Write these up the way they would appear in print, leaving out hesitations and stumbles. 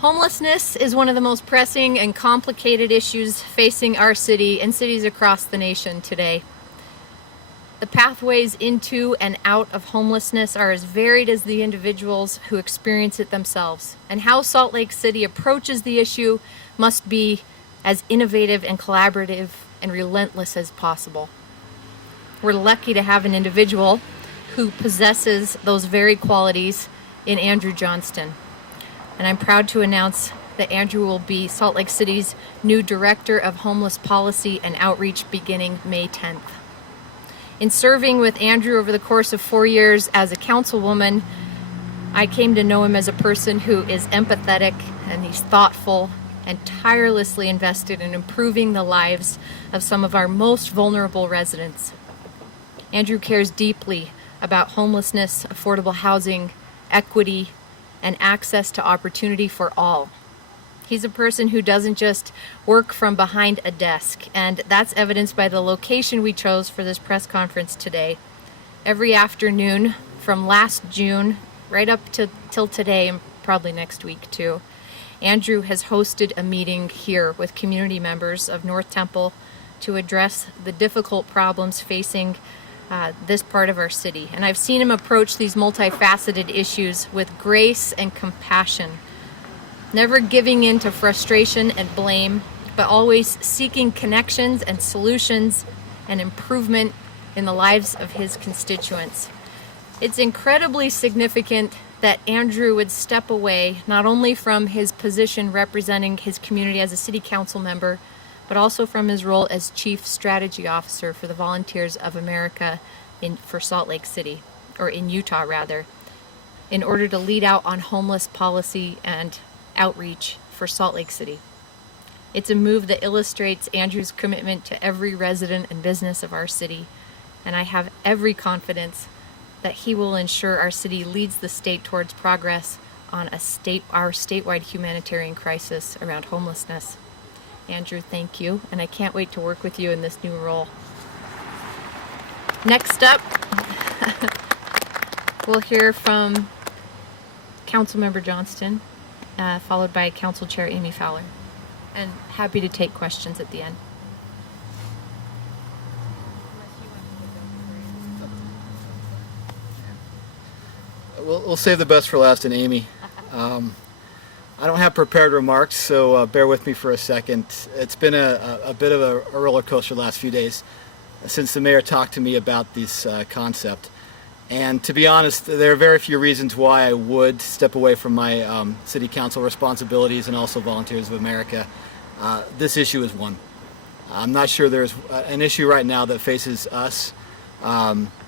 Homelessness is one of the most pressing and complicated issues facing our city and cities across the nation today. The pathways into and out of homelessness are as varied as the individuals who experience it themselves, and how Salt Lake City approaches the issue must be as innovative and collaborative and relentless as possible. We're lucky to have an individual who possesses those very qualities in Andrew Johnston. And I'm proud to announce that Andrew will be Salt Lake City's new Director of Homeless Policy and Outreach beginning May 10th. In serving with Andrew over the course of 4 years as a councilwoman, I came to know him as a person who is empathetic and he's thoughtful and tirelessly invested in improving the lives of some of our most vulnerable residents. Andrew cares deeply about homelessness, affordable housing, equity, and access to opportunity for all. He's a person who doesn't just work from behind a desk, and that's evidenced by the location we chose for this press conference today. Every afternoon from last June right up till today, and probably next week too, Andrew has hosted a meeting here with community members of North Temple to address the difficult problems facing this part of our city. And I've seen him approach these multifaceted issues with grace and compassion, never giving in to frustration and blame, but always seeking connections and solutions and improvement in the lives of his constituents. It's incredibly significant that Andrew would step away not only from his position representing his community as a city council member, but also from his role as Chief Strategy Officer for the Volunteers of America for Salt Lake City, or in Utah rather, in order to lead out on homeless policy and outreach for Salt Lake City. It's a move that illustrates Andrew's commitment to every resident and business of our city, and I have every confidence that he will ensure our city leads the state towards progress on our statewide humanitarian crisis around homelessness. Andrew, thank you, and I can't wait to work with you in this new role. Next up, we'll hear from Councilmember Johnston, followed by Council Chair Amy Fowler, and happy to take questions at the end. We'll save the best for last in Amy. I don't have prepared remarks, so bear with me for a second. It's been a bit of a roller coaster the last few days since the mayor talked to me about this concept. And to be honest, there are very few reasons why I would step away from my city council responsibilities and also Volunteers of America. This issue is one. I'm not sure there's an issue right now that faces us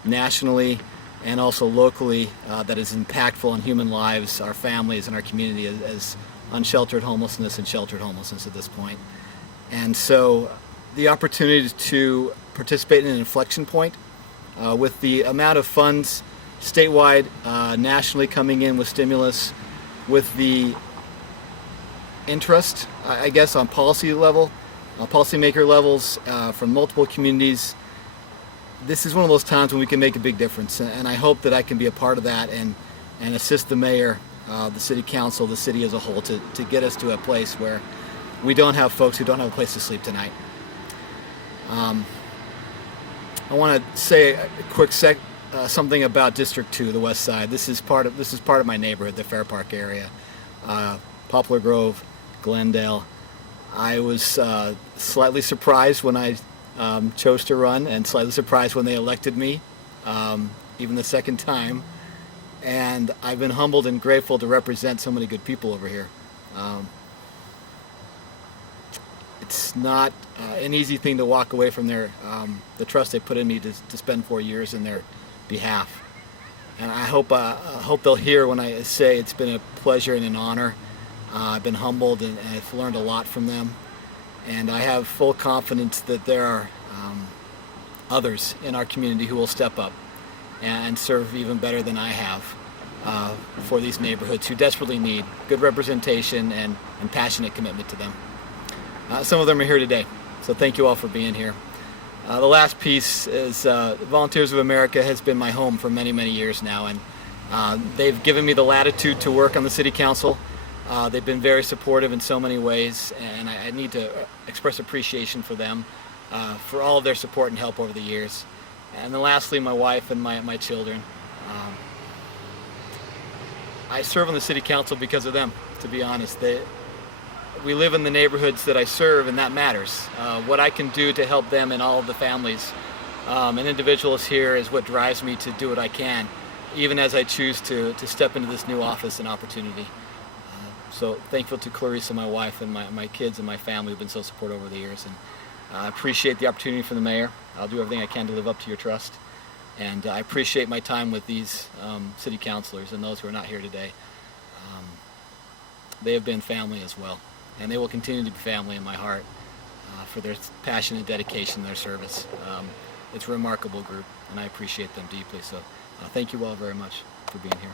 nationally and also locally that is impactful on human lives, our families, and our community as unsheltered homelessness and sheltered homelessness at this point. And so the opportunity to participate in an inflection point with the amount of funds statewide, nationally coming in with stimulus, with the interest, I guess, on policy level, policymaker levels from multiple communities. This is one of those times when we can make a big difference, and I hope that I can be a part of that and assist the mayor, the city council, the city as a whole to get us to a place where we don't have folks who don't have a place to sleep tonight. I want to say a quick something about District 2, the West Side. This is part of my neighborhood, the Fair Park area, Poplar Grove, Glendale. I was slightly surprised when I chose to run, and slightly surprised when they elected me, even the second time. And I've been humbled and grateful to represent so many good people over here. It's not an easy thing to walk away from the trust they put in me to spend 4 years in their behalf. And I hope they'll hear when I say it's been a pleasure and an honor. I've been humbled and I've learned a lot from them. And I have full confidence that there are others in our community who will step up and serve even better than I have for these neighborhoods who desperately need good representation and passionate commitment to them. Some of them are here today, so thank you all for being here. The last piece is Volunteers of America has been my home for many, many years now, and they've given me the latitude to work on the City Council. They've been very supportive in so many ways, and I need to express appreciation for them, for all of their support and help over the years. And then lastly, my wife and my children. I serve on the city council because of them, to be honest. We live in the neighborhoods that I serve, and that matters. What I can do to help them and all of the families and individuals here is what drives me to do what I can, even as I choose to step into this new office and opportunity. So thankful to Clarissa, my wife, and my kids and my family who've been so supportive over the years. And I appreciate the opportunity from the mayor. I'll do everything I can to live up to your trust. And I appreciate my time with these city councilors and those who are not here today. They have been family as well. And they will continue to be family in my heart for their passion and dedication in their service. It's a remarkable group, and I appreciate them deeply. So thank you all very much for being here.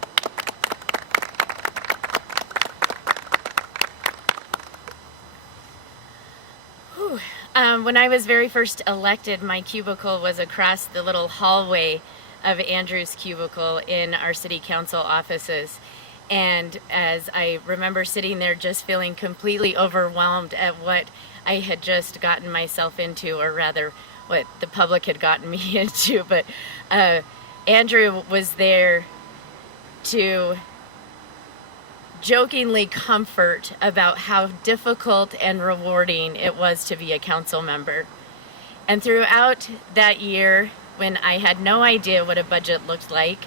When I was very first elected, my cubicle was across the little hallway of Andrew's cubicle in our city council offices. And as I remember sitting there just feeling completely overwhelmed at what I had just gotten myself into, or rather what the public had gotten me into, but Andrew was there to jokingly comfort about how difficult and rewarding it was to be a council member. And throughout that year, when I had no idea what a budget looked like,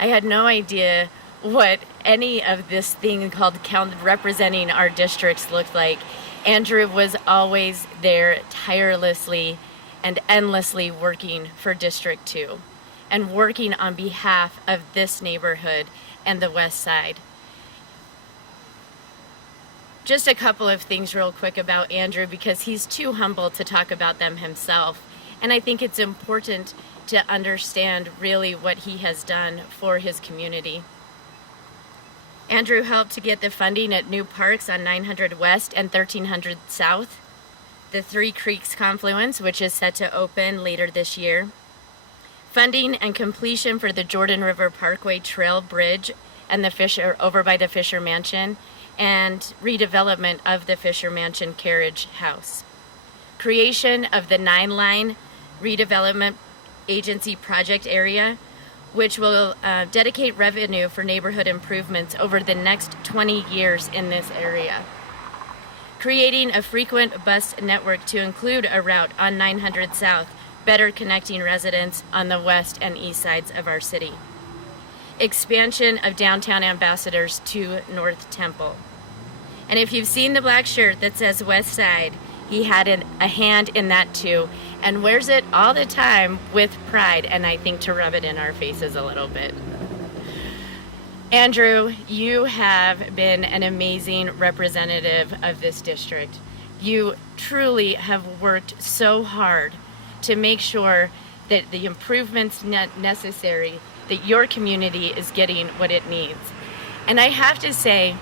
I had no idea what any of this thing called representing our districts looked like, Andrew was always there tirelessly and endlessly working for District 2 and working on behalf of this neighborhood and the West Side. Just a couple of things real quick about Andrew, because he's too humble to talk about them himself. And I think it's important to understand really what he has done for his community. Andrew helped to get the funding at new parks on 900 West and 1300 South, the Three Creeks confluence, which is set to open later this year, funding and completion for the Jordan River Parkway Trail Bridge and the Fisher over by the Fisher Mansion, and redevelopment of the Fisher Mansion Carriage House. Creation of the 9-line redevelopment agency project area, which will dedicate revenue for neighborhood improvements over the next 20 years in this area. Creating a frequent bus network to include a route on 900 South, better connecting residents on the west and east sides of our city. Expansion of downtown Ambassadors to North Temple. And if you've seen the black shirt that says West Side, he had a hand in that too, and wears it all the time with pride, and I think to rub it in our faces a little bit. Andrew, you have been an amazing representative of this district. You truly have worked so hard to make sure that the improvements necessary, that your community is getting what it needs. And I have to say,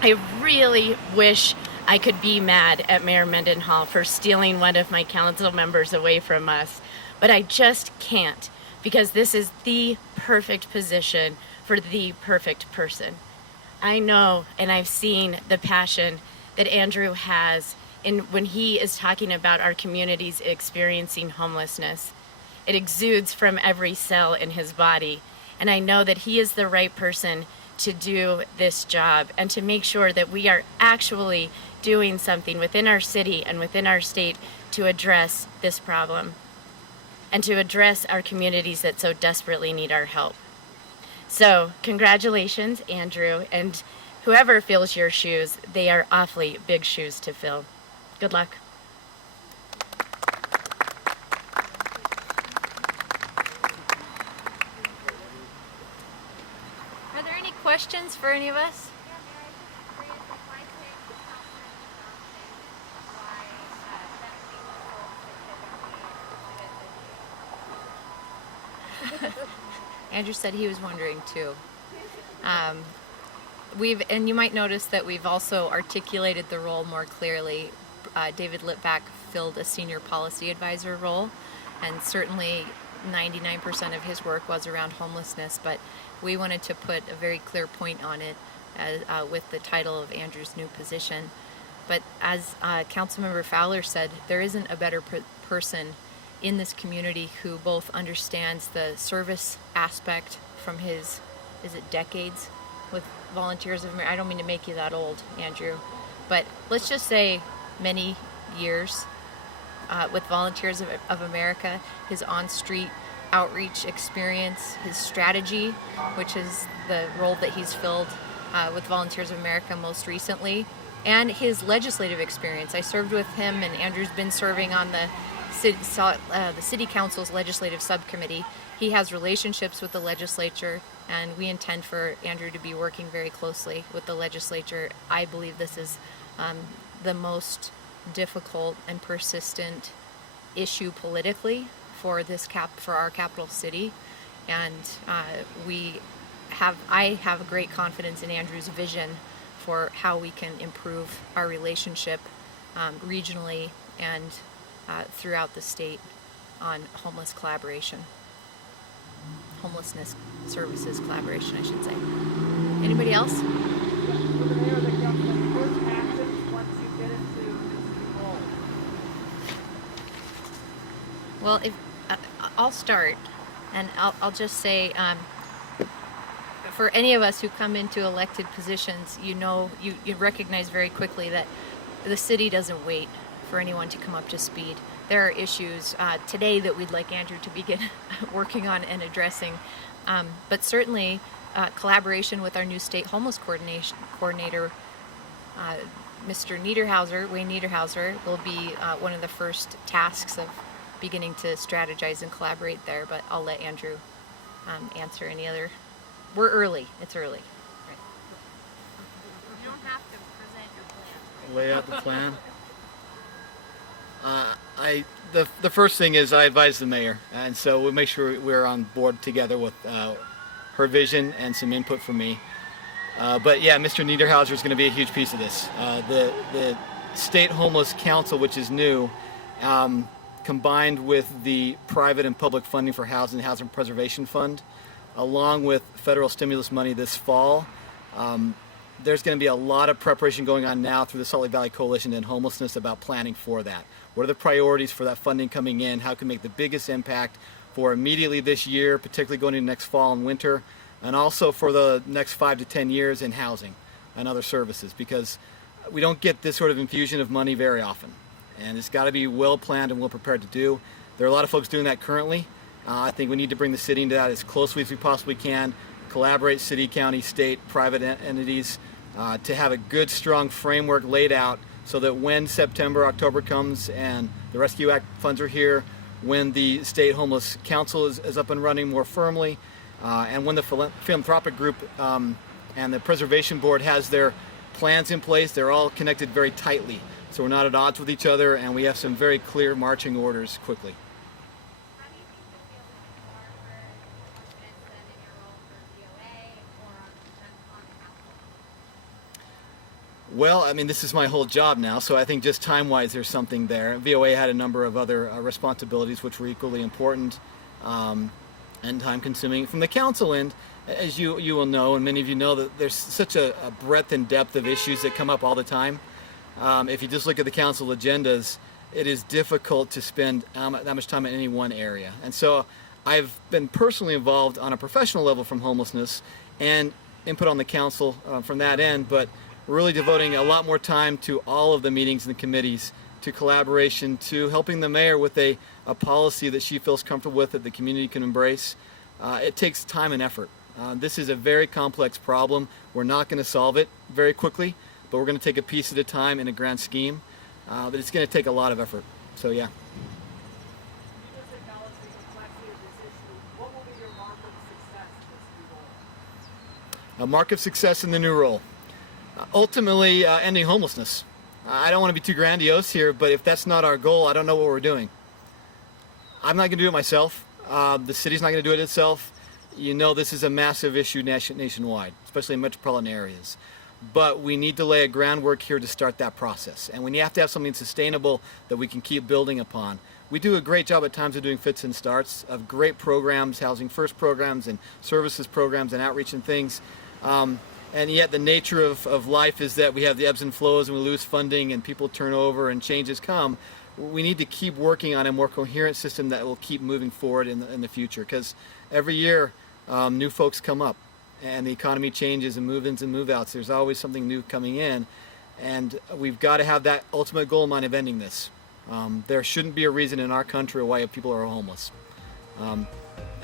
I really wish I could be mad at Mayor Mendenhall for stealing one of my council members away from us, but I just can't, because this is the perfect position for the perfect person. I know, and I've seen the passion that Andrew has when he is talking about our communities experiencing homelessness. It exudes from every cell in his body, and I know that he is the right person to do this job and to make sure that we are actually doing something within our city and within our state to address this problem and to address our communities that so desperately need our help. So congratulations, Andrew, and whoever fills your shoes, they are awfully big shoes to fill. Good luck. Are there any questions for any of us? Andrew said he was wondering too. And you might notice that we've also articulated the role more clearly. David Litvack filled a senior policy advisor role, and certainly 99% of his work was around homelessness, but we wanted to put a very clear point on it with the title of Andrew's new position. But as Councilmember Fowler said, there isn't a better person in this community who both understands the service aspect from his, is it decades with Volunteers of America? I don't mean to make you that old, Andrew, but let's just say many years with Volunteers of America, his on-street outreach experience, his strategy, which is the role that he's filled with Volunteers of America most recently, and his legislative experience. I served with him, and Andrew's been serving on the City Council's legislative subcommittee. He has relationships with the legislature, and we intend for Andrew to be working very closely with the legislature. I believe this is the most difficult and persistent issue politically for our capital city, and I have great confidence in Andrew's vision for how we can improve our relationship regionally and throughout the state on homelessness services collaboration, I should say. Anybody else? Well, I'll start, and I'll just say, for any of us who come into elected positions, you recognize very quickly that the city doesn't wait for anyone to come up to speed. There are issues today that we'd like Andrew to begin working on and addressing, but certainly collaboration with our new state homeless coordinator, Mr. Wayne Niederhauser, will be one of the first tasks of beginning to strategize and collaborate there, but I'll let Andrew answer any other. We're early. It's early. You don't have to present your plan. Lay out the plan. The first thing is I advise the mayor, and so we'll make sure we're on board together with her vision and some input from me. But yeah, Mr. Niederhauser is going to be a huge piece of this. The State Homeless Council, which is new, combined with the private and public funding for Housing Preservation Fund, along with federal stimulus money this fall, there's going to be a lot of preparation going on now through the Salt Lake Valley Coalition and Homelessness about planning for that. What are the priorities for that funding coming in? How can we make the biggest impact for immediately this year, particularly going into next fall and winter, and also for the next 5 to 10 years in housing and other services, because we don't get this sort of infusion of money very often. And it's got to be well planned and well prepared to do. There are a lot of folks doing that currently. I think we need to bring the city into that as closely as we possibly can, collaborate city, county, state, private entities to have a good, strong framework laid out so that when September, October comes and the Rescue Act funds are here, when the State Homeless Council is up and running more firmly, and when the philanthropic group and the Preservation Board has their plans in place, they're all connected very tightly. So we're not at odds with each other, and we have some very clear marching orders quickly. How do you think you'll be able to more for homelessness than in your role for VOA or on council? Well, I mean, this is my whole job now, so I think just time-wise there's something there. VOA had a number of other responsibilities which were equally important and time-consuming. From the council end, as you will know, and many of you know, that there's such a breadth and depth of issues that come up all the time. If you just look at the council agendas, it is difficult to spend that much time in any one area. And so I've been personally involved on a professional level from homelessness and input on the council from that end, but really devoting a lot more time to all of the meetings and the committees, to collaboration, to helping the mayor with a policy that she feels comfortable with, that the community can embrace. It takes time and effort. This is a very complex problem. We're not going to solve it very quickly, but we're going to take a piece at a time in a grand scheme. But it's going to take a lot of effort. So yeah. You just acknowledge the complexity of this issue. What will be your mark of success in this new role? A mark of success in the new role. Ultimately, ending homelessness. I don't want to be too grandiose here, but if that's not our goal, I don't know what we're doing. I'm not going to do it myself. The city's not going to do it itself. You know, this is a massive issue nationwide, especially in metropolitan areas. But we need to lay a groundwork here to start that process. And we have to have something sustainable that we can keep building upon. We do a great job at times of doing fits and starts, of great programs, Housing First programs and services programs and outreach and things. And yet the nature of life is that we have the ebbs and flows and we lose funding and people turn over and changes come. We need to keep working on a more coherent system that will keep moving forward in the future, because every year new folks come up and the economy changes and move-ins and move-outs. There's always something new coming in, and we've got to have that ultimate goal in mind of ending this. There shouldn't be a reason in our country why people are homeless, and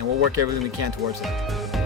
we'll work everything we can towards that.